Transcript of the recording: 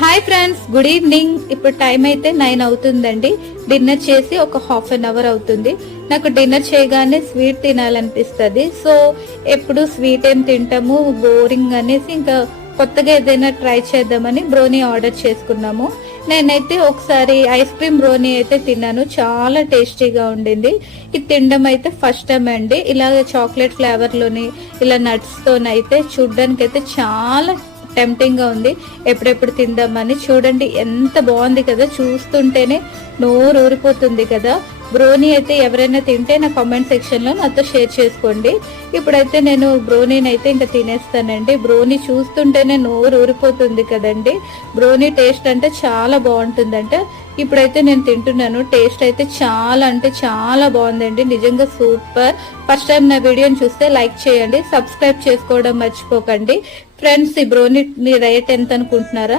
Hi friends, good evening. ఇప్పుడు time అయితే 9 అవుతుందండి. డిన్నర్ చేసి ఒక హాఫ్ అన్ అవర్ అవుతుంది. నాకు డిన్నర్ చేయగానే స్వీట్ తినాలనిపిస్తుంది. సో ఎప్పుడు స్వీట్ ఏం తింటాము, బోరింగ్ అనేసి ఇంకా కొత్తగా ఏదైనా ట్రై చేద్దామని బ్రోనీ ఆర్డర్ చేసుకున్నాము. నేనైతే ఒకసారి ఐస్ క్రీమ్ బ్రోనీ అయితే తిన్నాను, చాలా టేస్టీగా ఉండింది. ఇది తినడం అయితే ఫస్ట్ టైం అండి. ఇలాగ చాక్లెట్ ఫ్లేవర్ లోని ఇలా నట్స్ తోనైతే చూడడానికి అయితే చాలా టెంప్టింగ్ గా ఉంది. ఎప్పుడెప్పుడు తిందామని. చూడండి ఎంత బాగుంది కదా, చూస్తుంటేనే నోరు ఊరిపోతుంది కదా. బ్రోనీ అయితే ఎవరైనా తింటే నా కామెంట్ సెక్షన్ లో నాతో షేర్ చేసుకోండి. ఇప్పుడైతే నేను బ్రోనీని అయితే ఇంకా తినేస్తానండి. బ్రోనీ చూస్తుంటేనే నోరు ఊరిపోతుంది కదండి. బ్రోనీ టేస్ట్ అంటే చాలా బాగుంటుందంట. ఇప్పుడైతే నేను తింటున్నాను. టేస్ట్ అయితే చాలా అంటే చాలా బాగుందండి, నిజంగా సూపర్. ఫస్ట్ టైం నా వీడియోని చూస్తే లైక్ చేయండి, సబ్స్క్రైబ్ చేసుకోవడం మర్చిపోకండి ఫ్రెండ్స్. ఈ బ్రోనీ రేట్ ఎంత అనుకుంటున్నారా?